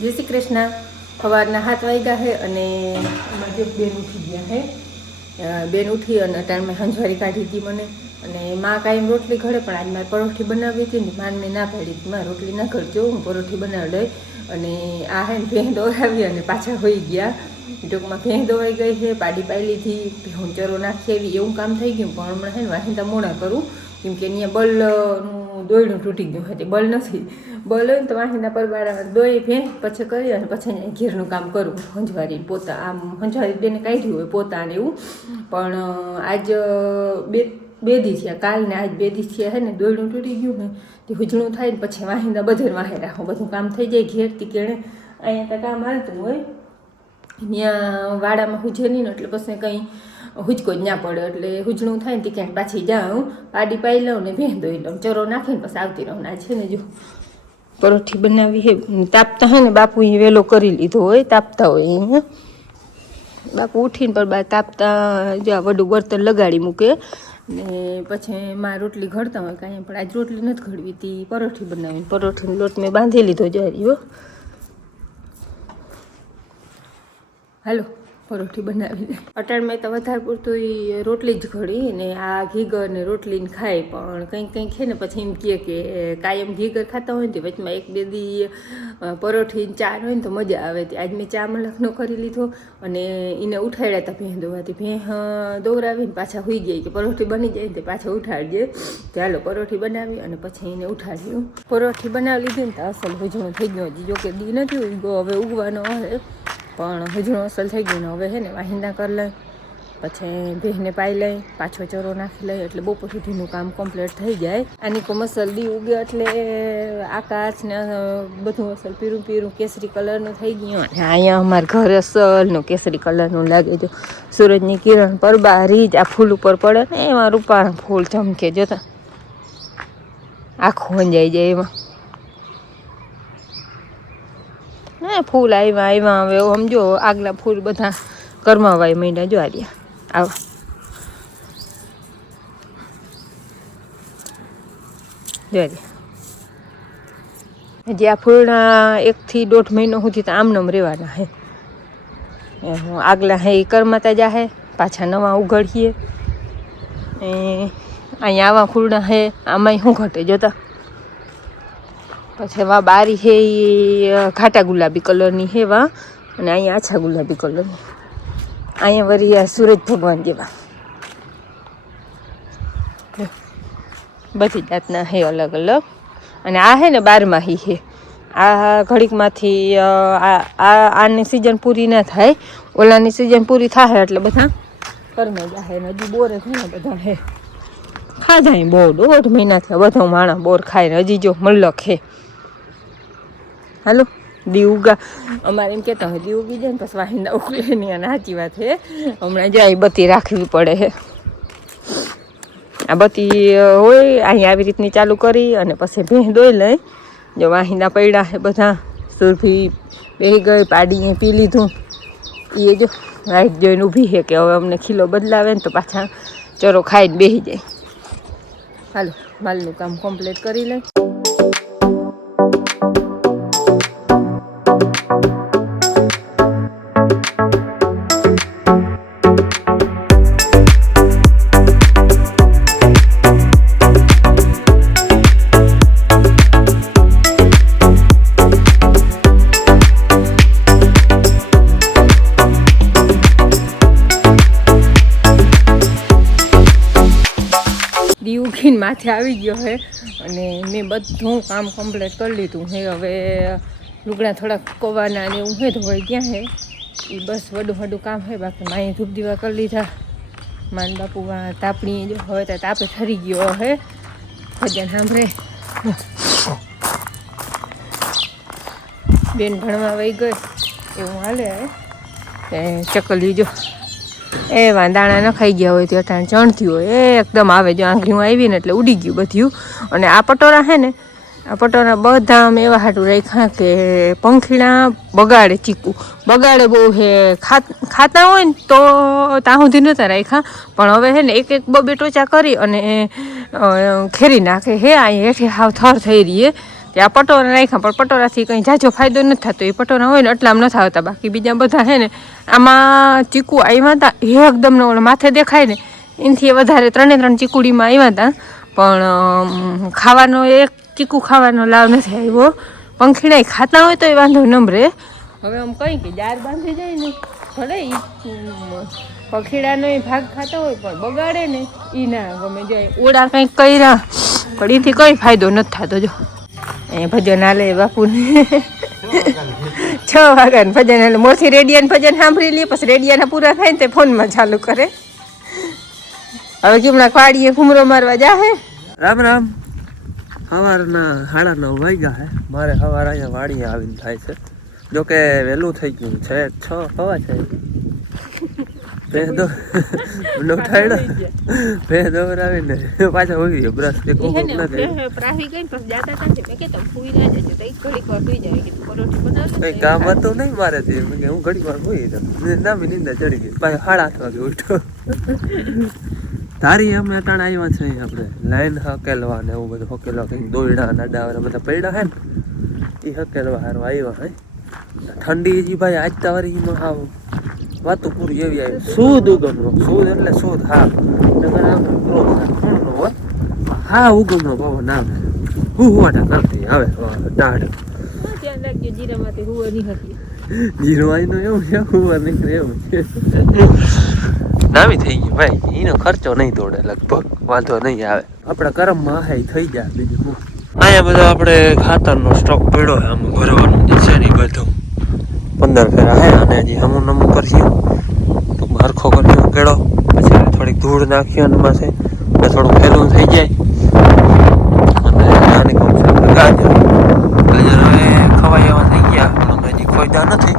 જય શ્રી કૃષ્ણ. સવારના 7 વાગ્યા છે અને એમાં જે બેન ઉઠી ગયા છે. બેન ઉઠી અને ટાઈમે હંજવારી કાઢી હતી મને. અને માં કાંઈ રોટલી ઘડે, પણ આજ મારે પરોઠી બનાવી હતી ને માનને ના પાડી હતી, મારે રોટલી ના ઘડજો, હું પરોઠી બનાવી લઈ. અને આ હે ને ભેં દોરાવી અને પાછા હોઈ ગયા. ટૂંકમાં ભેં દોવાઈ ગઈ છે, પાડી પાઈ લીધી, હું ચરો નાખી આવી, એવું કામ થઈ ગયું. પણ હમણાં છે ને વાહિંદા મોડા કરું, કેમ કે અહીંયા બલનું દોયડું તૂટી ગયું હતું. બલ નથી, બલ હોય ને તો વાહિંદા પરબારા દોઈ ભેં પછી કરી અને પછી અહીંયા ઘેરનું કામ કરું. હંજવારી પોતા આમ હંજવારી બેને કાઢ્યું હોય પોતા ને એવું. પણ આજ બે દી થયા, કાલ ને આજ 2 દી થયા છે ને દોયડું તૂટી ગયું ને તે હુજણું થાય ને પછી વાહિંદા બધે વાહે રાખો, બધું કામ થઈ જાય ઘેરથી કેણે. અહીંયા તો કામ હાલતું હોય, ત્યાં વાડામાં હુજે નહીં ને એટલે પછી કંઈ હુજકો જ ના પડે. એટલે હુજણું થાય ને તે ક્યાંક પાછી જાઉં, પાડી પાઈ લઉં ને ભેં દોઈ લઉં, ચરો નાખીને પછી આવતી રહું. આ છે ને જો પરોઠી બનાવી હે, તાપતા હે ને બાપુ એ વહેલો કરી લીધો હોય, તાપતા હોય અહીંયા. બાપુ ઉઠીને પર બા તાપતા જો વડું બર્તન લગાડી મૂકે ને પછી માં રોટલી ઘડતા હોય કાંઈ. પણ આજ રોટલી નથી ઘડવી હતી, પરોઠી બનાવી. પરોઠીનો લોટ મેં બાંધી લીધો જારી. હાલો પરોઠી બનાવી. અટાણમાં તો વધારે પૂરતું રોટલી જ ઘડી ને આ ઘીગર ને રોટલીને ખાય. પણ કંઈક કંઈક છે ને પછી એમ કહે કે કાયમ ઘીગર ખાતા હોય ને તે વચમાં 1-2 દી પરોઠી ચા હોય ને તો મજા આવે. આજ મેં ચા મલખનો કરી લીધો અને એને ઉઠાડ્યા હતા ભેં દોવાથી. ભેં દોરાવીને પાછા હોઈ ગઈ કે પરોઠી બની જાય ને તે પાછા ઉઠાડજે. ચાલો પરોઠી બનાવી અને પછી એને ઉઠાડ્યું. પરોઠી બનાવી લીધી ને તો અસલ હુજણું થઈ ગયું. હજી જોકે દી નથી ઉગ્યો, હવે ઉગવાનો હોય, પણ હુજણું અસલ થઈ ગયું ને હવે છે ને વાહિંદા કરી લઈ, પછી ભેંને પાઈ લઈ, પાછો ચરો નાખી લઈ, એટલે બપોર સુધીનું કામ કમ્પ્લીટ થઈ જાય. આની કો મસલ દી ઉગે એટલે આકાશ ને બધું અસલ પીરું પીરું કેસરી કલરનું થઈ ગયું. અને અહીંયા અમારા ઘર અસલનું કેસરી કલરનું લાગે. જો સૂરજની કિરણ પર બારી જ આ ફૂલ ઉપર પડે ને એમાં રૂપાળા ફૂલ ચમકે. જોતા આખું વંજાઈ જાય એમાં. ને ફૂલ આવ્યા હવે સમજો આગલા ફૂલ બધા કરમાવાય મહિના જો આર્યા આવા. જો હજી આ ફૂલના 1 થી 1.5 મહિનો સુધી તો આમનામ રહેવાના હે. આગલા હે એ કરમાતા જાહે, પાછા નવા ઉઘડીએ. અહીંયા આવા ફૂલના હે, આમાંય શું ઘટે જોતા. પછી વા બારી છે એ ઘાટા ગુલાબી કલરની છે વા, અને અહીંયા આછા ગુલાબી કલરની. અહીંયા વળી આ સૂરજ ભગવાન જેવા બધી જાતના છે અલગ અલગ. અને આ છે ને 12માહી છે. આ ઘડીકમાંથી આની સિઝન પૂરી ના થાય, ઓલાની સિઝન પૂરી થાય એટલે બધા કરમે જાય. હજી બોરે છે ને બધા હે ખાધા બહુ 1.5 મહિના થયા બધા માણસ બોર ખાય ને હજી જો મલક છે. હાલો દી ઉગા અમારે એમ કહેતા હોય દી ઉગી જાય ને પછી વાહિંદા ઉગલે નહીં. અને સાચી વાત છે, હમણાં જાય બત્તી રાખવી પડે છે. આ બત્તી હોય અહીં આવી રીતની ચાલુ કરી અને પછી ભેં દોઈ લઈ. જો વાહિંદા પડ્યા છે બધા, સુરભી બેહી ગઈ, પાડીએ પી લીધું. એ જો લાઈટ જોઈને ઊભી છે કે હવે અમને ખીલો બદલાવે ને તો પાછા ચરો ખાઈને બેસી જાય. હાલો માલનું કામ કમ્પ્લીટ કરી લઈ. માથે આવી ગયો છે અને મેં બધું કામ કમ્પ્લીટ કરી લીધું છે. હવે લુગડા થોડાક કોવાના ને એવું છે ધોવાઈ ગયા છે, એ બસ વડું કામ છે. બાકી માએ ધૂપ દીવા કરી લીધા. માન બાપુ તાપણી જો હવે તો તાપે ઠરી ગયો છે. ભજન સાંભળે. બેન ભણવા વહી ગઈ એવું હાલે. ચકલી જો એવા દાણા ન ખાઈ ગયા હોય તો અટાણ ચણતી હોય એકદમ આવે. જો આંગળીમાં આવી ને એટલે ઉડી ગયું બધું. અને આ પટોરા છે ને, આ પટોરા બધા આમ એવા હાટું રાખ્યા કે પંખીડા બગાડે, ચીકુ બગાડે બહુ છે. ખાતા હોય ને તો ત્યાં સુધી નહોતા રાખ્યા, પણ હવે છે ને 1-1 2-2 ટોચા કરી અને ખેરી નાખે હે. અહીં હેઠે હાવ થર થઈ રહીએ. કે આ પટોરા રાખ્યા પણ પટોરાથી કંઈ જાજો ફાયદો નથી થતો. એ પટોરા હોય ને એટલામાં નથી આવતા. બાકી બીજા બધા છે ને આમાં ચીકુ આવ્યા હતા એકદમ ઓલો માથે દેખાય ને એનાથી વધારે 3 ચીકુડીમાં આવ્યા હતા. પણ ખાવાનો એક ચીકુ ખાવાનો લાવ નથી આવ્યો. પંખીડા ખાતા હોય તો એ વાંધો નંબરે. હવે આમ કંઈ કે જાર બાંધી જાય ને ભલે પંખીડાનો ભાગ ખાતા હોય પણ બગાડે ને એ ના ગમે. જાય ઓડા કંઈક કર્યા પણ એથી કંઈ ફાયદો નથી થતો. જો એ ભજન હાલે બાપુને 6 વાગ્યાને ભજન હાલે. મોરથી રેડિયાને ભજન સાંભળી લઈએ પછી રેડિયાના પૂરા થાય ને તે ફોનમાં ચાલુ કરે. હવે કેમના વાડીએ ઘૂમરો મારવા જાહે. રામ રામ. સવારના 9:30 વાગ્યા હે. મારે સવાર અહીંયા વાડીએ આવીને થાય છે. જોકે વહેલું થઈ ગયું છે 6 સવા 6. ભે દોરાવીને પાછા હોઈ ગયો બ્રશ કે કોક કઈ કામ હતું નહીં મારે તે હું ઘડીક વાર હોઈ તો નામી નીંદા ચડી ગઈ. પાછા 8:30 વાગે ઉઠ્યો. તારી અમે અટાણ આવ્યા છે આપણે લાઈન હકેલવા ને એવું બધું હકેલવા કંઈક દોયડા નાડા બધા પડ્યા હે ને એ હકેલવા હારું આવ્યા હે. ઠંડી જી ભાઈ આજ તારીમાં હાવ વાતું પૂરી એવી આવી. શુદ્ધ ઉગમનો શુદ્ધ એટલે શુદ્ધ હા ઉગમનો પવન આવે હુવાટા કરતી આવે દાઢ જીરવાઈનો એવું છે હુવા નીકળે એવું છે. નામી થઈ ગયું ભાઈ. એનો ખર્ચો નહીં દોડે લગભગ વાંધો નહીં આવે. આપણા કરમમાં હે થઈ જાય. બીજું અહીંયા બધો આપણે ખાતરનો સ્ટોક પડ્યો આમ ભરવાનું જે છે ને બધું 15 ફેરા હે અને હજી હમું નમું કરશું તો હરખો કરશું કેળો પછી થોડીક ધૂળ નાખી અને માથે એટલે થોડું ફેલું થઈ જાય. અને આને કહું છું આપણે ગાજર હવે ખવાઈ એવા થઈ ગયા હજી ખોઈદા નથી.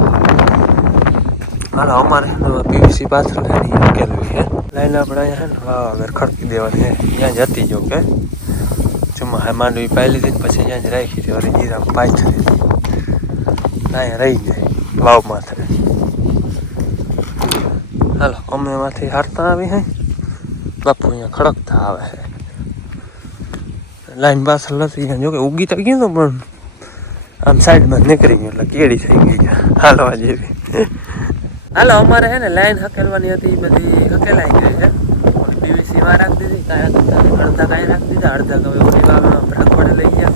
હાલો અમારે પીવીસી પાછળ છે ને કેળવી છે લાઈને આપણે અહીંયા છે ને વાવેર ખડકી દેવાની છે. ત્યાં જ હતી જો કે ચુમ્મા માંડવી પાઈ લીધી પછી ત્યાં જ રાખી હતી. વળી જીરામાં પાઈ અહીંયા રહી જાય વાવ માથે. હાલો અમેમાંથી હારતા આવી હે બાપુ અહીંયા ખડકતા આવે છે. લાઈન પાછળ નથી જોકે ઉગી તો ગયું તો પણ આમ સાઈડમાં નીકળી ગયું એટલે કેડી થઈ ગઈ હાલવા જેવી. હાલો અમારે હે ને લાઈન હકેલવાની હતી બધી હકેલાઈ ગઈ છે. પીવીસી માં રાખી દીધી કાંઈ અડધા કાંઈ રાખી દીધા અડધા કવે ઓલી ભાગોડે લઈ ગયા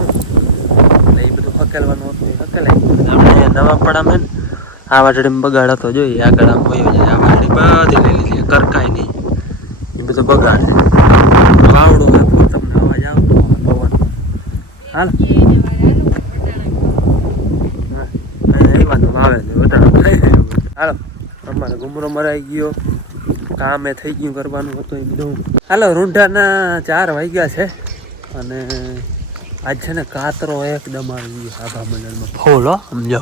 ને એ બધું હકેલવાનું હતું હકેલાઈ ગયું. આપણે નવા પડામાં ને આ વાટડીમાં બગાડ હતો જોઈએ આગળ આમ વયો જાય. આ વાટડી બધી લઈ લીધી કરકાય નહીં એ બધું બગાડે. વાવડો હોય તમને અવાજ આવતો પવન. હાલ એવા તો વાવે છે વટાણા. હાલો અમારે ઘૂમરો મરાઈ ગયો કામે થઈ ગયું કરવાનું હતું એ બધું. હાલો રૂંઢાના 4 વાગ્યા છે અને આજ છે ને કાતરો એકદમ આવી ગયો આભા મંડળમાં ફૂલ હો સમજો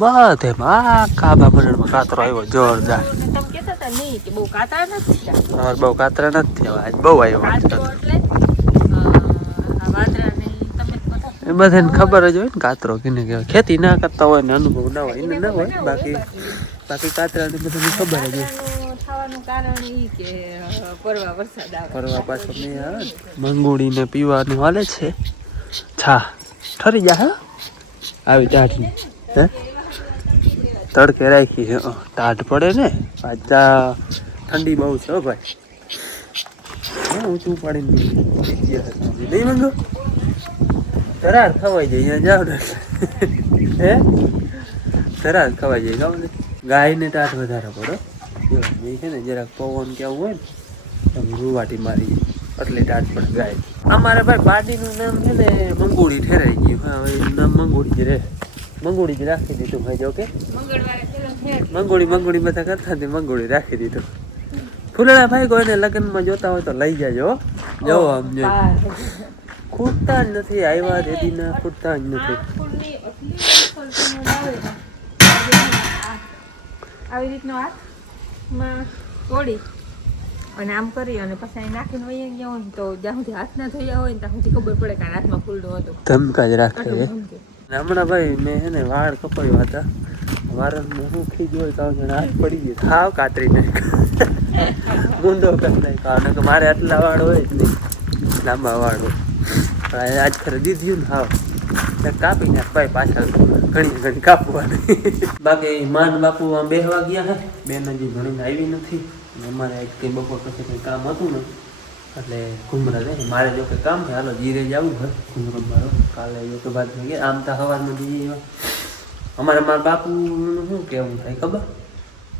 બધે આખા મંડળમાં કાતરો આવ્યો જોરદાર. અમારે બહુ કાતરા નથી આજ બહુ આવ્યો. એ બધાને ખબર જ હોય ને કાતરો કેને કહેવાય. ખેતી ના કરતા હોય ને અનુભવ ના હોય એને ના હોય. બાકી કાતરાની બધાને ખબર જ હોય. પરવા પાછો નહીં આવે મંગુડીને પીવાનું હાલે છે. છા ઠરી જા હા આવી ટાઢી હે તડકે રાખી છે. ટાઢ પડે ને પાછા ઠંડી બહુ છે ભાઈ. ઊંચું પાડીને નહીં મંગો ધરાર ખવાઈ જાય અહીંયા જાવ ને હે ધરાર ખવાઈ જાય ગાવ ને. ગાયને ટાઢ વધારે પડે એ છે ને જરાક પવન કેવું હોય ને તમે રૂવાટી મારી એટલે ટાઢ પડે ગાય. અમારે ભાઈ પાર્ટીનું નામ છે ને મંગોળી ઠેરાઈ ગયું. હા એનું નામ મંગોળી જ રહે. મંગોળી જ રાખી દીધું ભાઈ. જો કે મંગોળી બધા કરતા હતી મંગોળી રાખી દીધું. ફૂલડા ભાઈ કોઈને લગ્નમાં જોતા હોય તો લઈ જાજો. જો આમ જો ખૂટતા જ નથી આવ્યા રેડીના ખૂટતા જ નથી. આવી રીતનો હાથમાં તોડી અને આમ કરી અને પછી નાખીને વહી ગયા હોય તો જ્યાં સુધી હાથ ના ધોયા હોય ને ત્યાં સુધી ખબર પડે કે હાથમાં ફૂલડું હતું. ધમકા જ રાખે. હમણાં ભાઈ મેં હે ને વાળ કપાવ્યા હતા. મારા હું ખીજ હોય તો હાથ પડી ગયો હાવ કાતરી નાખ્યો ગુંદો કરી નાખ્યો. કે મારે આટલા વાળ હોય જ નહીં લાંબા વાળ હોય. આજ ખરે દીધું ને હાવ કાપી નાખ ભાઈ પાછળ ઘણી કાપવાની. બાકી માન બાપુ આમ બેહવા ગયા હે, બેન હજી ઘણીને આવી નથી. અમારે આજ કંઈ બપોર પછી કંઈ કામ હતું ને એટલે ઘુમરા જાય. મારે જો કંઈ કામ છે હાલો જીરે જવું હોય ઘુમરો મારો કાલે તો બાદ ગયા. આમ તો સવારમાં જઈએ અમારે મારા બાપુનું શું કહેવું થાય ખબર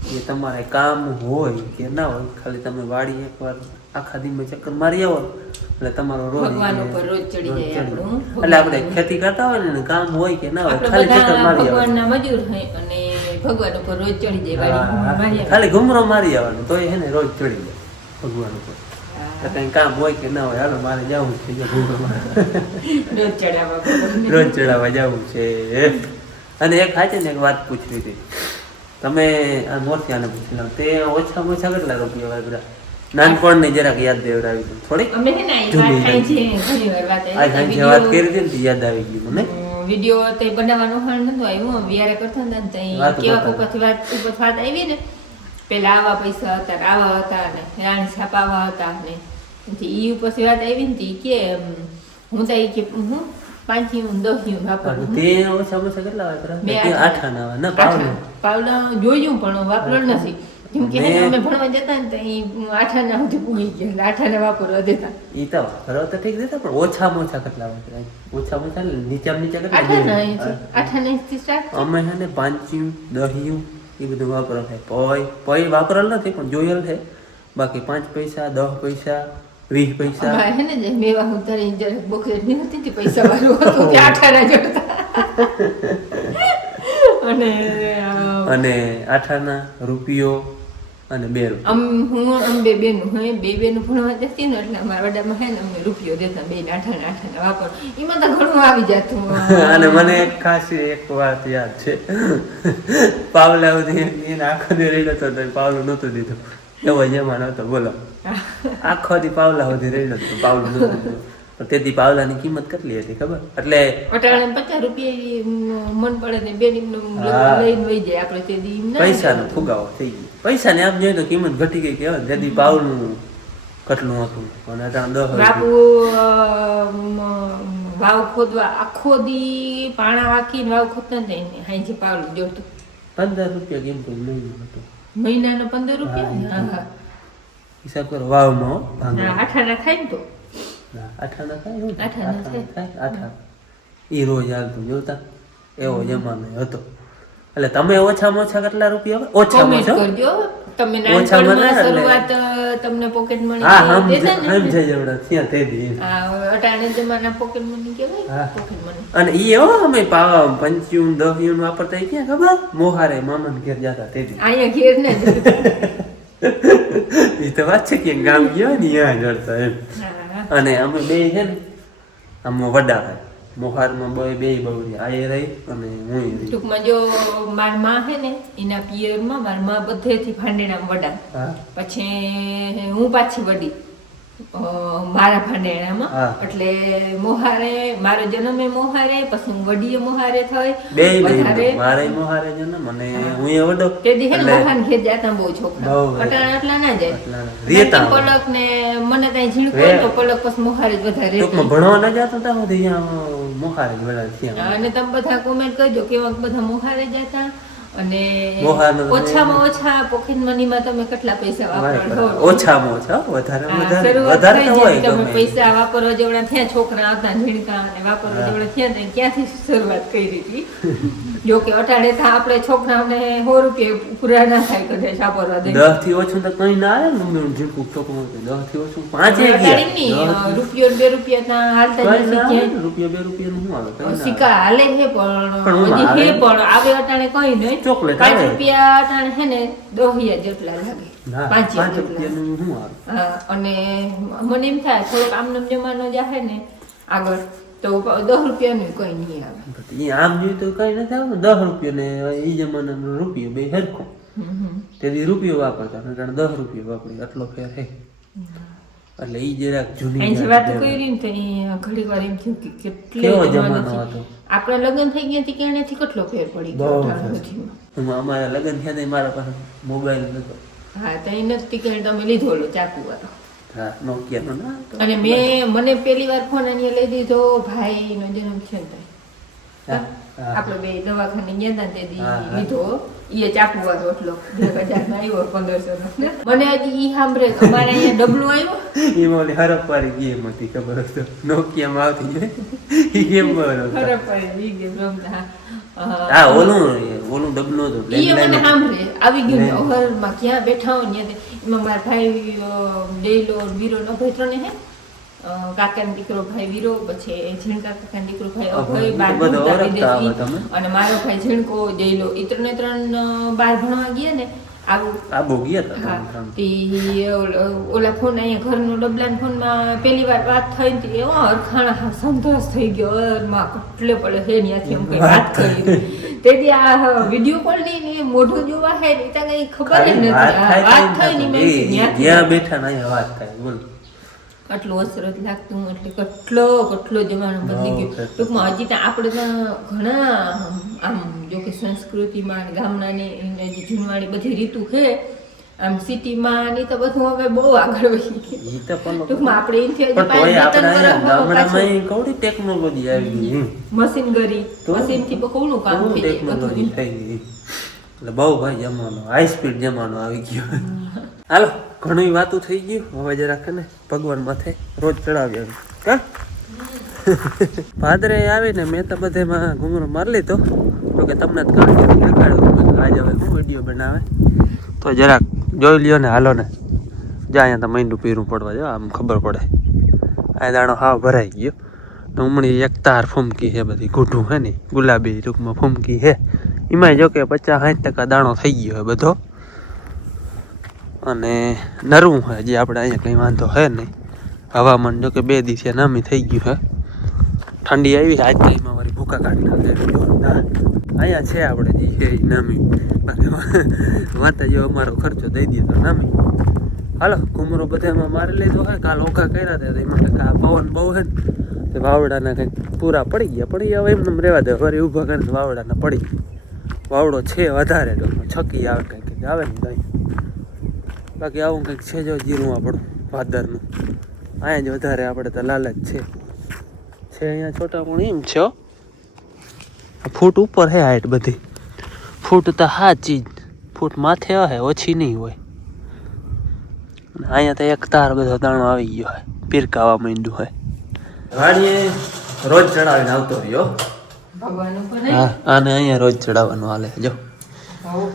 કે તમારે કામ હોય કે ના હોય ખાલી તમે વાડી એકવાર આખા દીમાં ચક્કર મારી આવો એટલે તમારો રોજ ભગવાન ઉપર રોજ ચડી જાય આપણું. એટલે આપણે ખેતી કરતા હોય ને કામ હોય કે ના હોય ખાલી ચક્કર મારી આવવાનું. ભગવાનના મજૂર હોય અને ભગવાન ઉપર રોજ ચડી જાય વાડી ખાલી ઘુમરો મારી આવવાનું તોય હે ને રોજ ચડી જાય ભગવાન ઉપર. કઈ કામ હોય કે ના હોય હાલો મારે જવું છે ઘુમરો રોજ ચડાવવા જવું છે. અને એક ખાચે ને એક વાત પૂછવી હતી તમે આ મોરસિયાને પૂછી લો તે ઓછામાં ઓછા કેટલા રૂપિયા વાપરા નાનપણની જરાક યાદ દેવડાવી દઉં થોડીક અમે છે ને વાત કરી હતી ને યાદ આવી ગઈ મને. વિડીયો તે બનાવવાનો હળ નતો આવ્યો વિયારા કરતા હતા ને કેવા કોપાથી વાત ઉપર વાત આવી ને પેલા આવા પૈસા હતા આવા હતા ને રાણી છાપ આવા હતા ને ઈ ઉપરથી વાત આવી ને કે હું તો કે હું 5 10 વાપરું. તે ઓછામાં ઓછા કેટલા વાપરા? 8 આના ના પાવડા જોયું પણ વાપરલ નથી કેમ કે અમે ભણવા જતા ને તો 8 આના સુધી પૂગી ગયા 8 આના વાપરવા દેતા. ઈ તો વાપરવા તો ઠીક દેતા પણ ઓછામાં ઓછા કેટલા વાપરા? ઓછામાં ઓછા નીચામાં નીચા 8 આના થી સ્ટાર્ટ. અમે હે ને 5 10 એ બધું વાપરવા થાય. પોઈ વાપરલ નથી પણ જોયેલ છે. બાકી 5 પૈસા 10 પૈસા 20 પૈસા હે ને જે મેવા ઉતારી જરા બોકરેટ ની હતી તે પૈસા વાળું હતું તે 8 આના જોડતા અને 8 આના રૂપિયો અને 2 રૂપિયા. હું બે બેનું ભણવા જતી ને એટલે અમારા વડામાં હે ને અમે રૂપિયો દેતા બે 8 આના વાપર એમાં તો ઘણું આવી જતું. અને મને એક ખાસ એક વાત યાદ છે પાવલા એને આખો દે રહી નતો તો પાવલું નહોતું દીધું એવો જમાનો હતો બોલો. આખો દી પાવલા સુધી રહી નતો પાવલું નહોતું દીધું. તેથી પાવલાની કિંમત કેટલી હતી ખબર? એટલે 50 રૂપિયા મન પડે ને બે લઈને વહી જાય આપણે તે દી પૈસાનો ફુગાવો થઈ ગયો. પૈસાને આમ જોઈએ તો કિંમત ઘટી ગઈ કહેવાય. તેથી પાવલું કેટલું હતું અને અટાણે 10 બાપુ વાવ ખોદવા આખો દી પાણા વાકીને વાવ ખોદતા ને હાઈ પાવલું જોડતું 15 રૂપિયા કિંમત મહિનો હતો. મહિનાનો 15 રૂપિયા. હા હિસાબ કરો વાવમાં 8 આના ખાય ને તો 8 આના થાય ઈ રોજ હાલતું જોતા એવો જમાનો હતો. એટલે તમે ઓછામાં ઓછા કેટલા રૂપિયા ઓછામાં કરજો તમે નાનપણમાં શરૂઆત તમને પોકેટ મની દેતા ને હમ જઈ જવડા ત્યાં તે દી અટાણે જમાના પોકેટ મની કહેવાય પોકેટ મની. અને ઈ એવો અમે 5 10 વાપરતા ક્યાં ખબર મોહારે મામાને ઘેર જતા તે દી અહીંયા ઘેર ને ઈ તો વાત છે કે ગામ ગયો ને ત્યાં જડતા એમ. અને અમે બે છે ને આમ વડા મોહારમાં બે બવરી આ રહી અને હું રહી. ટૂંકમાં જો માર માં હે ને એના પિયરમાં માર માં બધેથી ભાંડેણા વડા પછી હું પાછી વડી મારા ભાંડેણામાં એટલે મોહારે મારો જન્મે મોહારે પછી હું વડીએ મોહારે થઈ બે મારે મોહારે જન્મ અને હું એ વડો તે દી હે મોહાન ઘેર જાતા બહુ છોકરા અટાણા એટલા ના જાય રેતા પલક ને મને ત્યાં ઝીણકો તો પલક પછી મોહારે જ વધારે ટૂંકમાં ભણવા ના જતો તો અહીંયા મોહારે જ વડા થયા. અને તમે બધા કોમેન્ટ કરજો કેવા બધા મોહારે જતા અને ઓછામાં ઓછા પોકેટ મનીમાં તમે કેટલા પૈસા વાપરો? ઓછામાં ઓછા વધારે તમે પૈસા વાપરવા જેવડા થયા છોકરા હતા ઝીણકા અને વાપરવા જેવડા થયા ક્યાંથી શરૂઆત કરી હતી? જો કે અટાણે આપણે છોકરાઓને 100 રૂપિયા પૂરા ના થાય કદાચ વાપરવા દે 10 થી ઓછું તો કઈ ના આવે ને ઝીણકું છોકરું 10 થી ઓછું 5 રૂપિયો 2 રૂપિયા ના હાલતા નથી. રૂપિયા 2 રૂપિયા નું આવે સિક્કા હાલે છે પણ હજી હે પણ આવે અટાણે કઈ નહીં. ચોકલેટ 5 રૂપિયા અટાણે છે ને 10,000 જેટલા લાગે 5 રૂપિયા. અને મને એમ થાય થોડોક આમનો જમાનો જાહે ને આગળ તો 10 રૂપિયાનું કઈ નહીં આવે. આમ જોયું તો કઈ નથી આવે 10 રૂપિયા ને ઈ જમાનાનો રૂપિયો બે હરખો તેથી રૂપિયો વાપરતા 10 રૂપિયા વાપરી આટલો ફેર હે. એટલે ઈ જરાક જૂની વાત કરી ને તો ઘણી વાર એમ થયું કે કેટલો જમાનો હતો. આપણે લગ્ન થઈ ગયા થી કેનેથી કેટલો ફેર પડી ગયો. અમારા લગ્ન થયા હતા મારા પાસે મોબાઈલ નતો. હા તો એ નથી કે તમે લીધો ચાકુ વાળો. હા નોકિયાનો ના. અને મને પહેલી વાર ફોન અહીંયા લઈ દીધો ભાઈનો જન્મ થયો ને હા. આપણે બે દવાખાને ગયા હતા તે દી હા, હા. લીધો ઈ ચાકુ વાળો એટલો 1000 માં આવ્યો 1500 નો મને હજી ઈ સાંભળે કે અમારે અહીંયા ડબલું આવ્યો એમાં ઓલી હરફવાળી ગેમ હતી ખબર હશે નોકિયામાં આવતી ને ઈ ગેમ બરોબર ખરાબ પડે ઈ ગેમ રમતા હા ઓલું ડબલું હતું ઈ મને landline સાંભળે આવી ગયું ને landline. અહરમાં ક્યાં બેઠા હોય ને એમાં મારા ભાઈ ડેલો વીરો નો ભાઈ ત્રણે હે કાકાનો દીકરો ભાઈ વીરો પછી ઝીણકા કાકાનો દીકરો ભાઈ અભય ઈ તો બાર બધા ભણતા ઓળખતા આવો વિદેશી તમે. અને મારો ભાઈ ઝીણકો જયલો ઈ ત્રણ બાર ભણવા ગયા ને આવું આબુ ગયા હતા હા ત્રણ. તી ઓલા ફોન અહીંયા ઘરનો ડબલાના ફોનમાં પહેલી વાર વાત થઈ હતી એવો અરખાણા સંતોષ થઈ ગયો માં કટલે પડે હે ત્યાંથી એમ કઈ વાત કરી તેથી આ વિડીયો કોલ ની મોઢું જોવા હે ને ત્યાં કઈ ખબર જ નથી આ વાત થઈ ની મેં કીધું ત્યાંથી જ્યાં બેઠા ને અહીંયા વાત થાય બોલ આટલું અસરત લાગતું એટલે કેટલો જમાનો બદલી ગયો ટૂંકમાં હજી તો આપણે તો ઘણા આમ જો કે સંસ્કૃતિમાં ગામડાની જે જૂનવાણી બધી રીતું છે આમ સિટીમાં ની તો બધું હવે બહુ આગળ વધી ગયું ઈ તો પણ ટૂંકમાં આપણે અહીંથી હજી પણ તોય પાંચ આપણે વર્ષ ગામડામાં ઈ કવડી ટેકનોલોજી આવી ગઈ મશીનરી તો? મશીનથી બહુનું કામ થઈ જાય ટેકનોલોજી બધું થઈ ગઈ એટલે બહુ ભાઈ જમાનો હાઈ સ્પીડ જમાનો આવી ગયો હાલો ઘણી વાતો થઈ ગયું હવે જરાક ને ભગવાન માથે રોજ ચડાવ્યા કા ભાદરે આવીને મેં તો બધેમાં ઘૂમરો મારી લીધો તો કે તમને જ કાઢી દેખાડ્યો આજે હવે હું વિડીયો બનાવે તો જરાક જોઈ લ્યો ને હાલો ને જ્યાં અહીંયા તો મહિનું પીરું પડવા જો આમ ખબર પડે આ દાણો હાવ ભરાઈ ગયો ઉમણી એક તાર ફૂમકી હે બધી ઘૂંટું હે ને ગુલાબી ટૂંકમાં ફૂમકી હે એમાંય જો કે 50-60% દાણો થઈ ગયો હે બધો અને નરવું હે જે આપણે અહીંયા કંઈ વાંધો હે નહીં હવામાન જો કે 2 દિવસે નામી થઈ ગયું હે ઠંડી આવી આજ તો એમાં મારી ભૂકા કાઢી નાખે અહીંયા છે આપણે જે છે ઈ નામી બાકી વાતા જો અમારો ખર્ચો દઈ દઈએ તો નામી હાલો ઘુમરો બધામાં મારી લીધો હે કાલ ઓખા કર્યા હતા એમાં કંઈક આ પવન બહુ હે ને તે વાવડાના કંઈક પૂરા પડી ગયા પણ હવે એમને રહેવા દે ફરી ઊભા કરીને વાવડાના પડી ગયા વાવડો છે વધારે તો છકી આવે કંઈક આવે ને કંઈ બાકી આવું કંઈક છે જો જીરું આપણું ભાદરનું અહીંયા જ વધારે આપણે તો લાલચ છે અહીંયા છોટા પણ એમ છે હો. ફૂટ ઉપર હે હાઈટ બધી ફૂટ તો સાચી જ ફૂટ માથે હે ઓછી નહીં હોય અહીંયા તો એક તાર બધો દાણો આવી ગયો હે પીરકાવા માંડ્યું હે વાડીએ રોજ ચડાવીને આવતો રહ્યો ભગવાન ઉપર હા આને અહીંયા રોજ ચડાવવાનું હાલે જો હો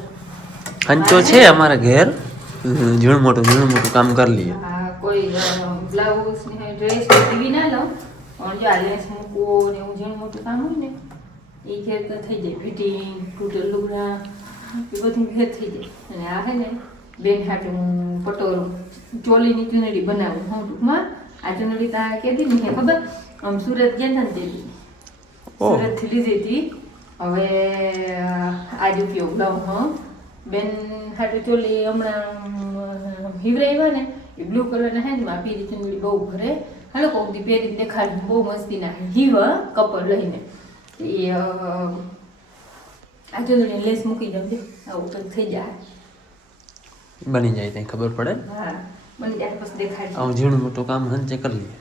હંચો છે અમારા ઘેર ઝીણું મોટું કામ કરી લઈએ આ કોઈ બ્લાઉઝ ને ડ્રેસ એવી ના લઉં પણ જો આ લેસ મૂકવો ને એવું જેવું મોટું કામ હોય ને એ ઘેર તો થઈ જાય ફિટિંગ તૂટેલ લુગડા એ બધું ઘેર થઈ જાય અને આ હે ને બેન હાટે હું પટોરું ચોલીની ચુનડી બનાવું હું ટૂંકમાં આ ચુનડી તા કહેતી ને ખબર આમ સુરત ગયા હતા ને તે સુરતથી લીધી હતી હવે આજ ઉપયોગ લઉં હું બેન હાટે ચોલી હમણાં હિવરાવ્યા ને એ બ્લુ કલરના હેન્ડમાં પીરી ચુંદડી બહુ ભરે હાલો કોક દી પહેરીને દેખાડી બહુ મસ્તી ના હિવ કપડ લઈને એ આ ચુંદડીને લેસ મૂકી દઉં દે આવું કંઈક થઈ જાય બની જાય ત્યાં ખબર પડે હા બની જાય પછી દેખાડી આવું ઝીણું મોટું કામ હંચે કરી લઈએ